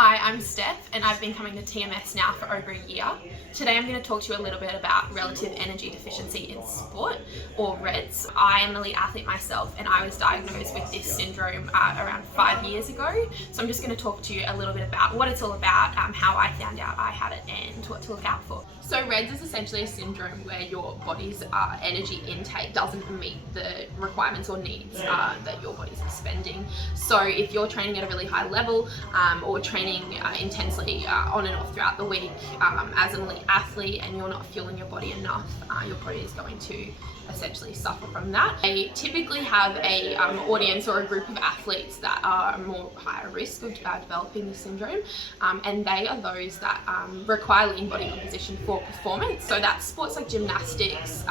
Hi, I'm Steph and I've been coming to TMS now for over a year. Today I'm going to talk to you a little bit about Relative Energy Deficiency in sport, or REDS. I am an elite athlete myself and I was diagnosed with this syndrome around 5 years ago. So I'm just going to talk to you a little bit about what it's all about, how I found out I had it and what to look out for. So REDS is essentially a syndrome where your body's energy intake doesn't meet the requirements or needs that your body's expending. So if you're training at a really high level or training intensely on and off throughout the week as an elite athlete and you're not fueling your body enough, your body is going to essentially suffer from that. They typically have a audience or a group of athletes that are more higher risk of developing the syndrome, and they are those that require lean body composition for performance. So that's sports like gymnastics,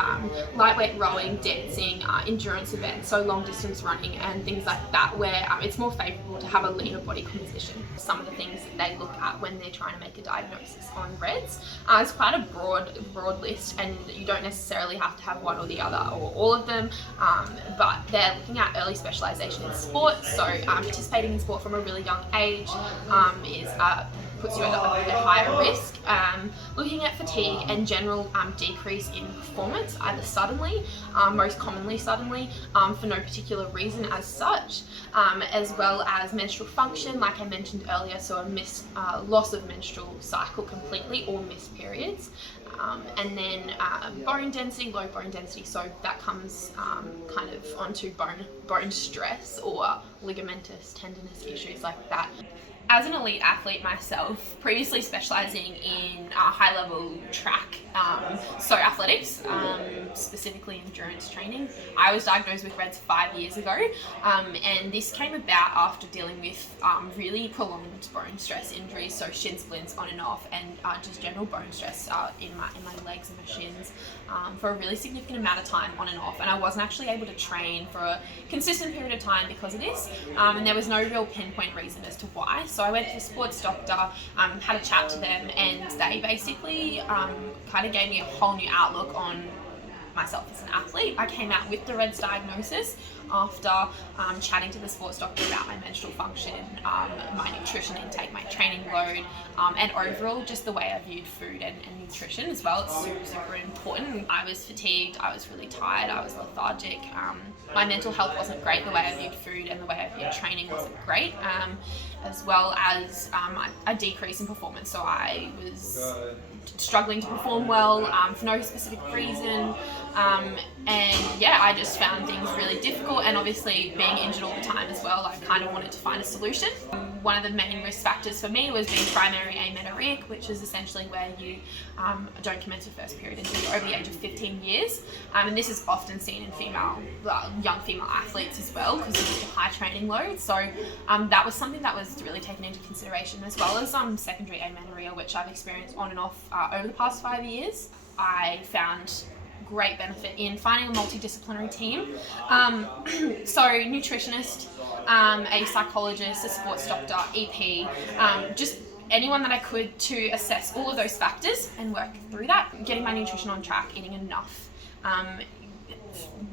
lightweight rowing, dancing, endurance events, so long distance running and things like that, where it's more favourable to have a leaner body composition. Some of the things that they look at when they're trying to make a diagnosis on REDS is quite a broad list, and you don't necessarily have to have one or the other or all of them, but they're looking at early specialisation in sport. So participating in sport from a really young age puts you at a higher risk. Looking at fatigue and general decrease in performance, either suddenly, most commonly suddenly, for no particular reason as such, as well as menstrual function, like I mentioned earlier, so a loss of menstrual cycle completely or missed periods. And then bone density, low bone density, so that comes kind of onto bone stress or ligamentous tendinous issues like that. As an elite athlete myself, previously specialising in high-level track, so athletics, specifically endurance training, I was diagnosed with REDS 5 years ago, and this came about after dealing with really prolonged bone stress injuries, so shin splints on and off, and just general bone stress in my legs and my shins for a really significant amount of time on and off, and I wasn't actually able to train for a consistent period of time because of this, and there was no real pinpoint reason as to why. So I went to the sports doctor, had a chat to them, and they basically kind of gave me a whole new outlook on myself as an athlete. I came out with the REDS diagnosis after chatting to the sports doctor about my menstrual function, my nutrition intake, my training load, and overall just the way I viewed food and nutrition as well. It's super important. I was fatigued, I was really tired, I was lethargic. My mental health wasn't great, the way I viewed food and the way I viewed training wasn't great, as well as a decrease in performance. So I was struggling to perform well for no specific reason, and yeah, I just found things really difficult, and obviously being injured all the time as well, I kind of wanted to find a solution. One of the main risk factors for me was being primary amenorrheic, which is essentially where you don't commence your first period until you're over the age of 15 years, and this is often seen in young female athletes as well because of the high training load. So that was something that was really taken into consideration, as well as secondary amenorrhea, which I've experienced on and off over the past 5 years. I found great benefit in finding a multidisciplinary team, so nutritionist, a psychologist, a sports doctor, EP, just anyone that I could to assess all of those factors and work through that, getting my nutrition on track, eating enough,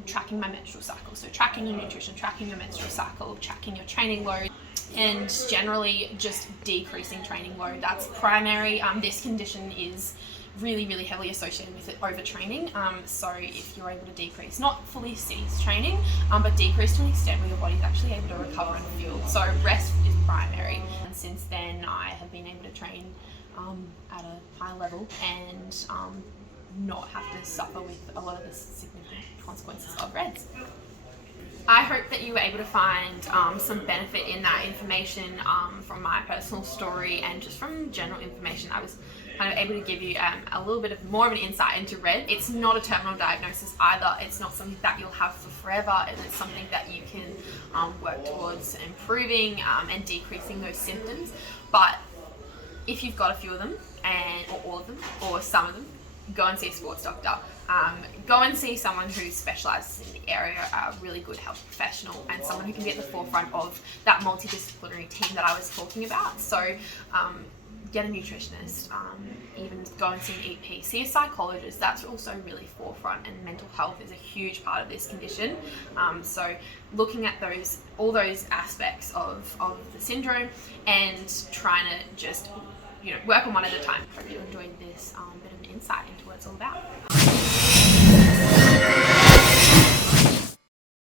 tracking my menstrual cycle, so tracking your nutrition, tracking your menstrual cycle, tracking your training load, and generally just decreasing training load. That's primary. This condition is really heavily associated with overtraining, so if you're able to decrease, not fully cease training, but decrease to an extent where your body's actually able to recover and fuel, so rest is primary. And since then I have been able to train at a high level and not have to suffer with a lot of the significant consequences of REDS. I hope that you were able to find some benefit in that information from my personal story and just from general information. I was kind of able to give you a little bit of more of an insight into RED. It's not a terminal diagnosis either. It's not something that you'll have for forever, and it's something that you can work towards improving and decreasing those symptoms. But if you've got a few of them, or all of them, or some of them, go and see a sports doctor. Go and see someone who specialises in the area, a really good health professional, and someone who can be at the forefront of that multidisciplinary team that I was talking about. So get a nutritionist, even go and see an EP, see a psychologist. That's also really forefront, and mental health is a huge part of this condition. So looking at all those aspects of the syndrome and trying to just work on one at a time. Hope you enjoyed this bit of an insight into what it's all about.